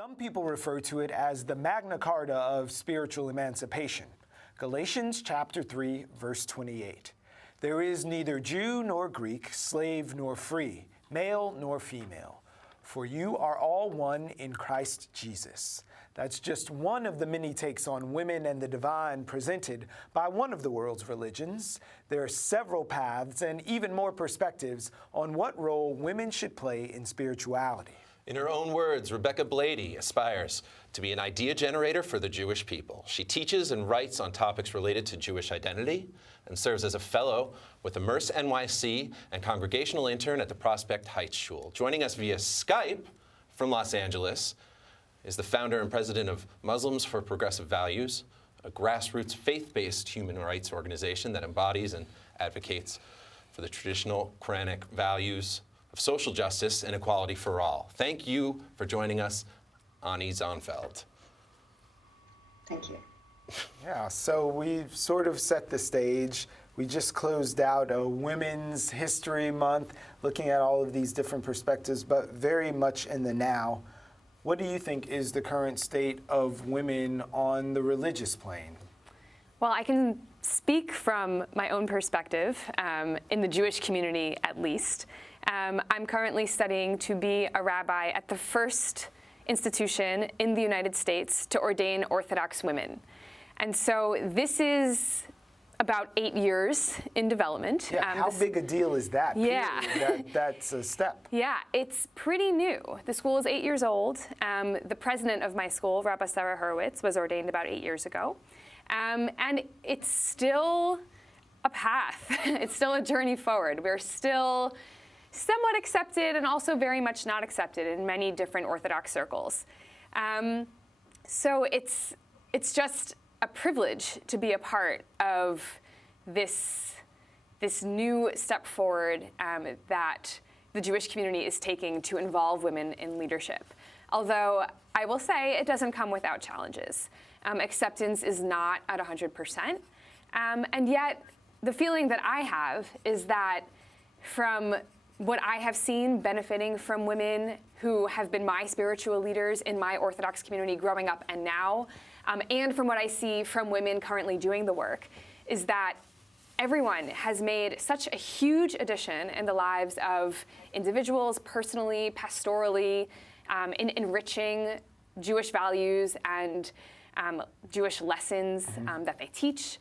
Some people refer to it as the Magna Carta of spiritual emancipation. Galatians chapter 3, verse 28. There is neither Jew nor Greek, slave nor free, male nor female, for you are all one in Christ Jesus. That's just one of the many takes on women and the divine presented by one of the world's religions. There are several paths and even more perspectives on what role women should play in spirituality. In her own words, Rebecca Blady aspires to be an idea generator for the Jewish people. She teaches and writes on topics related to Jewish identity and serves as a fellow with Immerse NYC and congregational intern at the Prospect Heights Shul. Joining us via Skype from Los Angeles is the founder and president of Muslims for Progressive Values, a grassroots faith-based human rights organization that embodies and advocates for the traditional Quranic values of social justice and equality for all. Thank you for joining us, Ani Zonneveld. Thank you. Yeah, so we've sort of set the stage. We just closed out a Women's History Month, looking at all of these different perspectives, but very much in the now. What do you think is the current state of women on the religious plane? Well, I can speak from my own perspective, in the Jewish community at least. I'm currently studying to be a rabbi at the first institution in the United States to ordain Orthodox women. And so this is about 8 years in development. Yeah, how big a deal is that? Yeah. That's a step. Yeah, it's pretty new. The school is 8 years old. The president of my school, Rabbi Sarah Hurwitz, was ordained about 8 years ago. And it's still a path. It's still a journey forward. We're still somewhat accepted and also very much not accepted in many different Orthodox circles. So it's just a privilege to be a part of this new step forward that the Jewish community is taking to involve women in leadership. Although I will say it doesn't come without challenges. Acceptance is not at 100%. And yet the feeling that I have is that from what I have seen benefiting from women who have been my spiritual leaders in my Orthodox community growing up and now, and from what I see from women currently doing the work, is that everyone has made such a huge addition in the lives of individuals, personally, pastorally, in enriching Jewish values and Jewish lessons that they teach.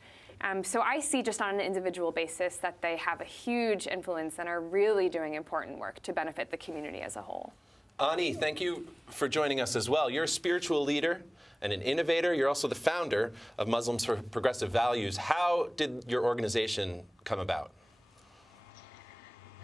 So I see just on an individual basis that they have a huge influence and are really doing important work to benefit the community as a whole. Ani, thank you for joining us as well. You're a spiritual leader and an innovator. You're also the founder of Muslims for Progressive Values. How did your organization come about?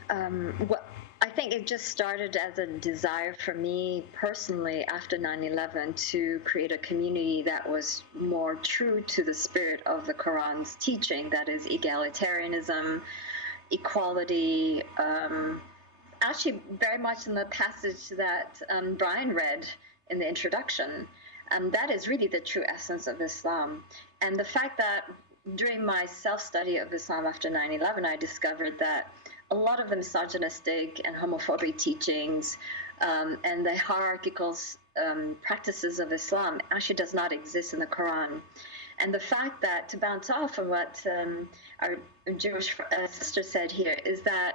Well, I think it just started as a desire for me personally after 9/11 to create a community that was more true to the spirit of the Quran's teaching, that is egalitarianism, equality, actually very much in the passage that Brian read in the introduction. That is really the true essence of Islam. And the fact that during my self-study of Islam after 9/11, I discovered that a lot of the misogynistic and homophobic teachings and the hierarchical practices of Islam actually does not exist in the Quran. And the fact that, to bounce off of what our Jewish sister said here, is that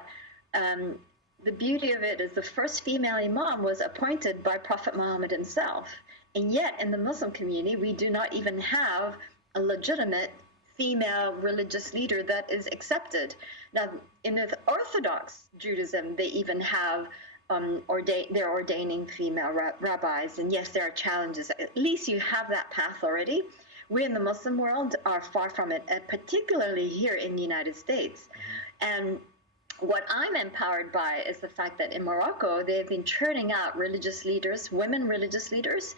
the beauty of it is the first female imam was appointed by Prophet Muhammad himself. And yet, in the Muslim community, we do not even have a legitimate female religious leader that is accepted. Now, in the Orthodox Judaism, they even have they're ordaining female rabbis. And yes, there are challenges. At least you have that path already. We in the Muslim world are far from it, particularly here in the United States. And what I'm empowered by is the fact that in Morocco, they've been churning out religious leaders, women religious leaders,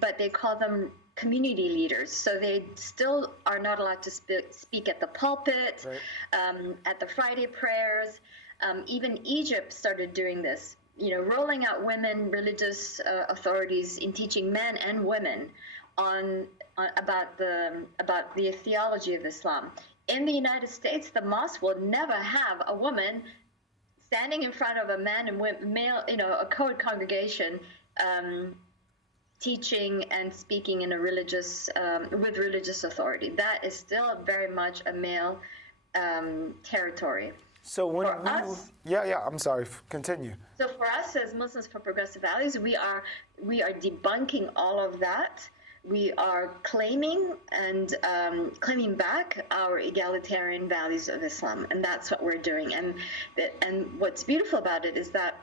but they call them community leaders. So they still are not allowed to speak at the pulpit, right, at the Friday prayers. Even Egypt started doing this, rolling out women religious authorities in teaching men and women about the theology of Islam. In the United States, the mosque will never have a woman standing in front of a man and male, a code congregation, teaching and speaking in a religious, with religious authority. That is still very much a male territory. So when For us, I'm sorry, continue. So for us as Muslims for Progressive Values, we are debunking all of that. We are claiming and claiming back our egalitarian values of Islam, and that's what we're doing. And what's beautiful about it is that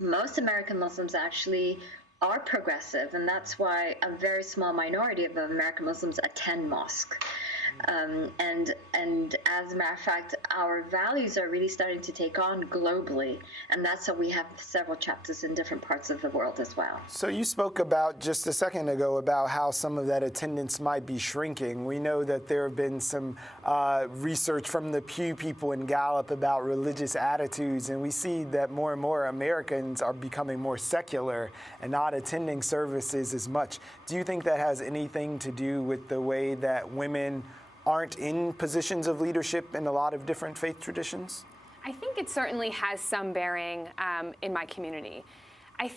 most American Muslims actually are progressive, and that's why a very small minority of American Muslims attend mosque. And as a matter of fact, our values are really starting to take on globally, and that's why we have several chapters in different parts of the world as well. So you spoke about just a second ago about how some of that attendance might be shrinking. We know that there have been some research from the Pew people in Gallup about religious attitudes, and we see that more and more Americans are becoming more secular and not attending services as much. Do you think that has anything to do with the way that women aren't in positions of leadership in a lot of different faith traditions? I think it certainly has some bearing in my community. I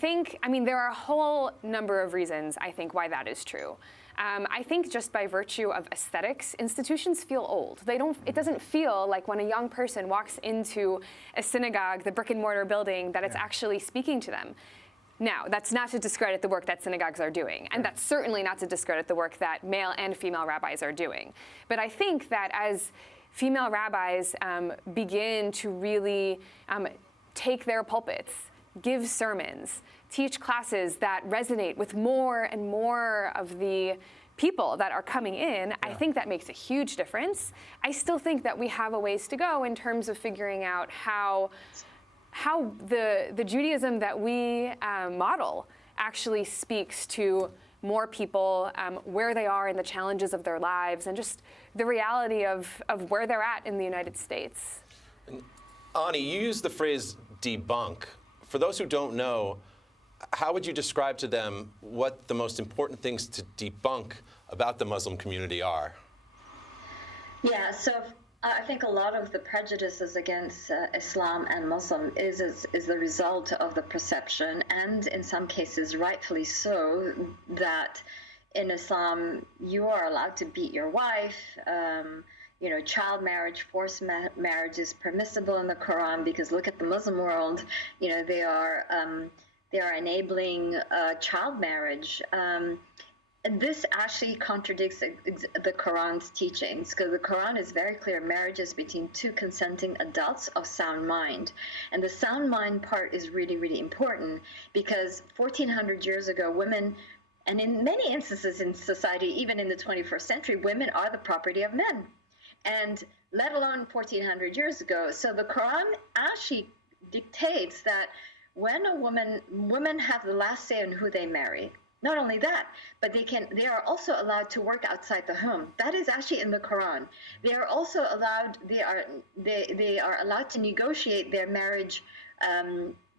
mean, there are a whole number of reasons, I think, why that is true. I think just by virtue of aesthetics, institutions feel old. It doesn't feel like when a young person walks into a synagogue, the brick and mortar building, that it's actually speaking to them. Now, that's not to discredit the work that synagogues are doing, and that's certainly not to discredit the work that male and female rabbis are doing. But I think that as female rabbis begin to really take their pulpits, give sermons, teach classes that resonate with more and more of the people that are coming in, I think that makes a huge difference. I still think that we have a ways to go in terms of figuring out how the Judaism that we model actually speaks to more people, where they are in the challenges of their lives, and just the reality of where they're at in the United States. Ani, you used the phrase debunk. For those who don't know, how would you describe to them what the most important things to debunk about the Muslim community are? Yeah, so I think a lot of the prejudices against Islam and Muslim is the result of the perception, and in some cases rightfully so, that in Islam you are allowed to beat your wife. Child marriage, forced marriage is permissible in the Quran, because look at the Muslim world. They are enabling child marriage. And this actually contradicts the Quran's teachings, because the Quran is very clear: marriage is between two consenting adults of sound mind. And the sound mind part is really, really important, because 1400 years ago, women, and in many instances in society, even in the 21st century, women are the property of men. And let alone 1400 years ago. So the Quran actually dictates that when women have the last say on who they marry. Not only that, but they are also allowed to work outside the home. That is actually in the Quran. They are also allowed, they are allowed to negotiate their marriage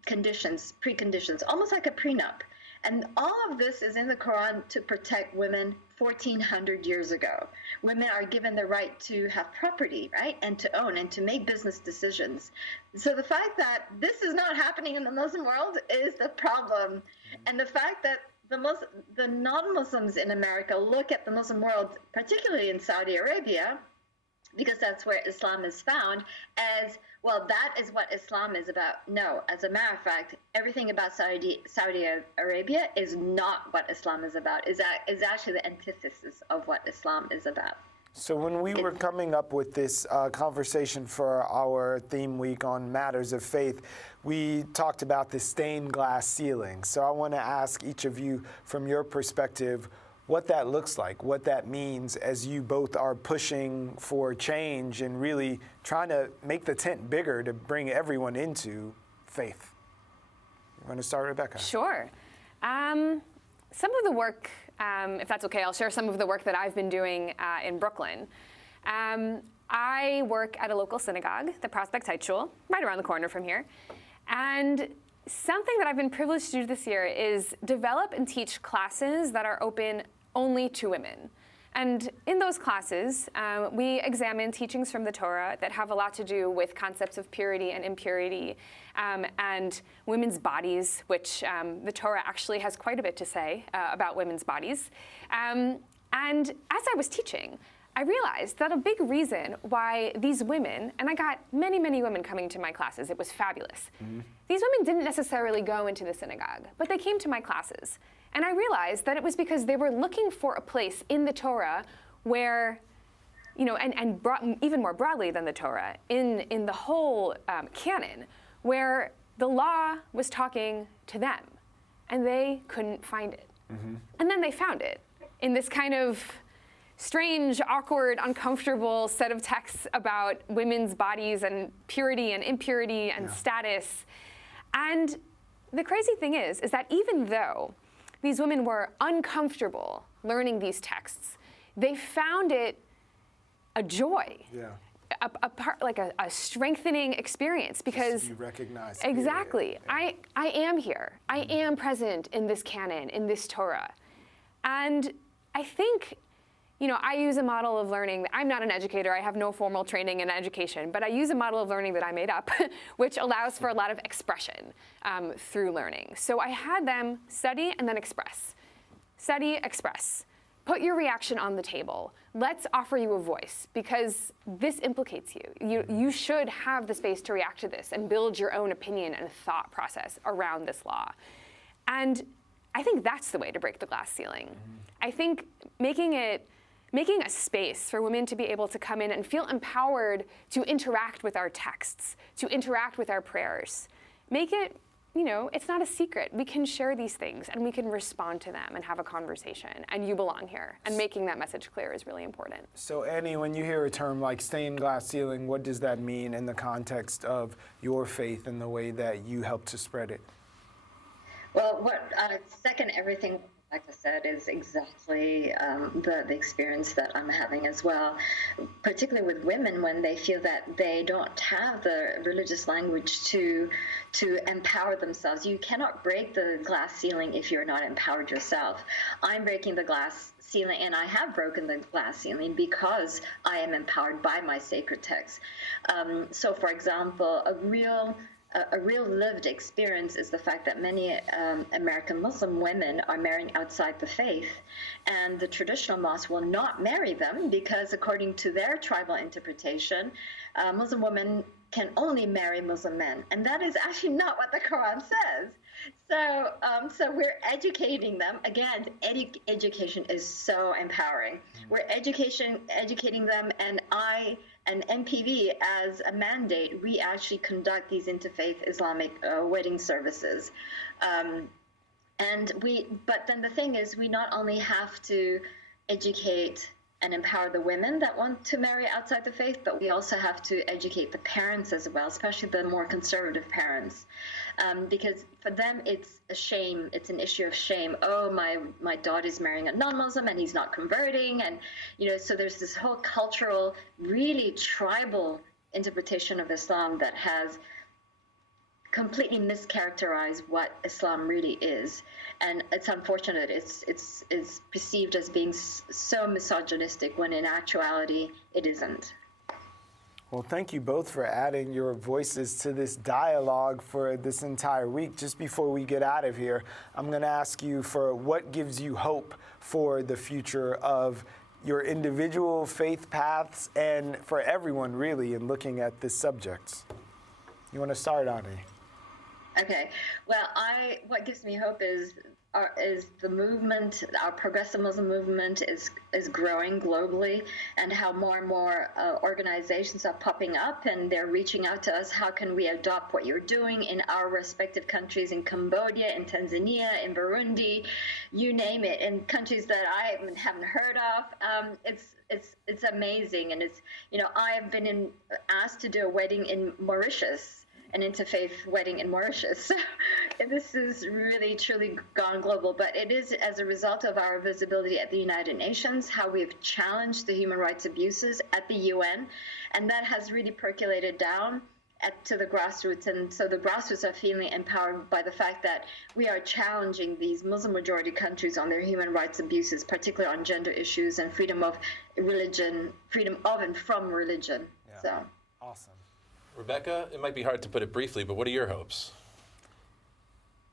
preconditions, almost like a prenup. And all of this is in the Quran to protect women 1400 years ago. Women are given the right to have property, right, and to own and to make business decisions. So the fact that this is not happening in the Muslim world is the problem. And the fact that the non-Muslims in America look at the Muslim world, particularly in Saudi Arabia, because that's where Islam is found, as, well, that is what Islam is about. No, as a matter of fact, everything about Saudi Arabia is not what Islam is about, is actually the antithesis of what Islam is about. So when we were coming up with this conversation for our theme week on matters of faith, we talked about the stained glass ceiling. So I want to ask each of you, from your perspective, what that looks like, what that means as you both are pushing for change and really trying to make the tent bigger to bring everyone into faith. You want to start, Rebecca? Sure. Some of the work, if that's okay, I'll share some of the work that I've been doing in Brooklyn. I work at a local synagogue, the Prospect Heights Shul, right around the corner from here. And something that I've been privileged to do this year is develop and teach classes that are open only to women. And in those classes, we examine teachings from the Torah that have a lot to do with concepts of purity and impurity, and women's bodies, which the Torah actually has quite a bit to say about women's bodies. And as I was teaching, I realized that a big reason why these women, and I got many, many women coming to my classes, it was fabulous. These women didn't necessarily go into the synagogue, but they came to my classes. And I realized that it was because they were looking for a place in the Torah where, you know, even more broadly than the Torah, in the whole canon, where the law was talking to them, and they couldn't find it. And then they found it in this kind of strange, awkward, uncomfortable set of texts about women's bodies and purity and impurity and status. And the crazy thing is that even though these women were uncomfortable learning these texts, they found it a joy, a part, like a strengthening experience, because you recognize. Exactly. I am here. I am present in this canon, in this Torah. And I think, you know, I use a model of learning. I'm not an educator. I have no formal training in education, but I use a model of learning that I made up, which allows for a lot of expression through learning. So I had them study and then express. Study, express. Put your reaction on the table. Let's offer you a voice, because this implicates you. You should have the space to react to this and build your own opinion and thought process around this law. And I think that's the way to break the glass ceiling. I think making a space for women to be able to come in and feel empowered to interact with our texts, to interact with our prayers. Make it, you know, it's not a secret. We can share these things and we can respond to them and have a conversation, and you belong here. And making that message clear is really important. So Annie, when you hear a term like stained glass ceiling, what does that mean in the context of your faith and the way that you help to spread it? Well, what I second everything Rebecca said is exactly the experience that I'm having as well, particularly with women when they feel that they don't have the religious language to empower themselves. You cannot break the glass ceiling if you're not empowered yourself. I'm breaking the glass ceiling, and I have broken the glass ceiling because I am empowered by my sacred text. So, for example, a real lived experience is the fact that many American Muslim women are marrying outside the faith, and the traditional mosque will not marry them because, according to their tribal interpretation, Muslim women can only marry Muslim men, and that is actually not what the Quran says. So we're educating them. Again, education is so empowering. We're educating them, and MPV, as a mandate, we actually conduct these interfaith Islamic wedding services. But then the thing is, we not only have to educate and empower the women that want to marry outside the faith, but we also have to educate the parents as well, especially the more conservative parents, because for them it's a shame. It's an issue of shame. Oh, my daughter's marrying a non-Muslim and he's not converting, and so there's this whole cultural, really tribal interpretation of Islam that has completely mischaracterized what Islam really is, and it's unfortunate. It's perceived as being so misogynistic when in actuality it isn't. Well, thank you both for adding your voices to this dialogue for this entire week. Just before we get out of here, I'm going to ask you for what gives you hope for the future of your individual faith paths and for everyone really in looking at this subject. You want to start, Ani? Okay. Well, what gives me hope is the movement, our progressive Muslim movement is growing globally, and how more and more organizations are popping up and they're reaching out to us. How can we adopt what you're doing in our respective countries, in Cambodia, in Tanzania, in Burundi, you name it, in countries that I haven't heard of. It's amazing, and I have been asked to do a wedding in Mauritius, an interfaith wedding in Mauritius. This has really, truly gone global, but it is as a result of our visibility at the United Nations, how we've challenged the human rights abuses at the UN, and that has really percolated down. to the grassroots. And so the grassroots are feeling empowered by the fact that we are challenging these Muslim majority countries on their human rights abuses, particularly on gender issues and freedom of religion, freedom of and from religion. Yeah. So Awesome. Rebecca, it might be hard to put it briefly, but what are your hopes?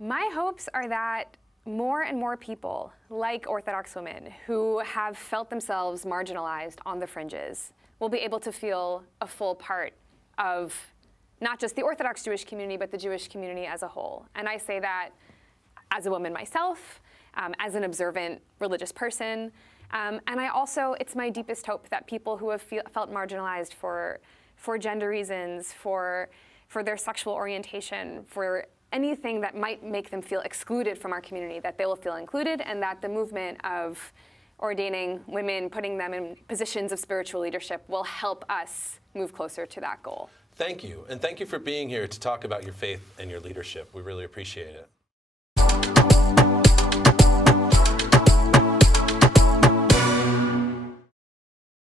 My hopes are that more and more people, like Orthodox women, who have felt themselves marginalized on the fringes, will be able to feel a full part of not just the Orthodox Jewish community, but the Jewish community as a whole. And I say that as a woman myself, as an observant religious person, and I also, it's my deepest hope that people who have felt marginalized for gender reasons, for their sexual orientation, for anything that might make them feel excluded from our community, that they will feel included, and that the movement of ordaining women, putting them in positions of spiritual leadership will help us move closer to that goal. Thank you, and thank you for being here to talk about your faith and your leadership. We really appreciate it.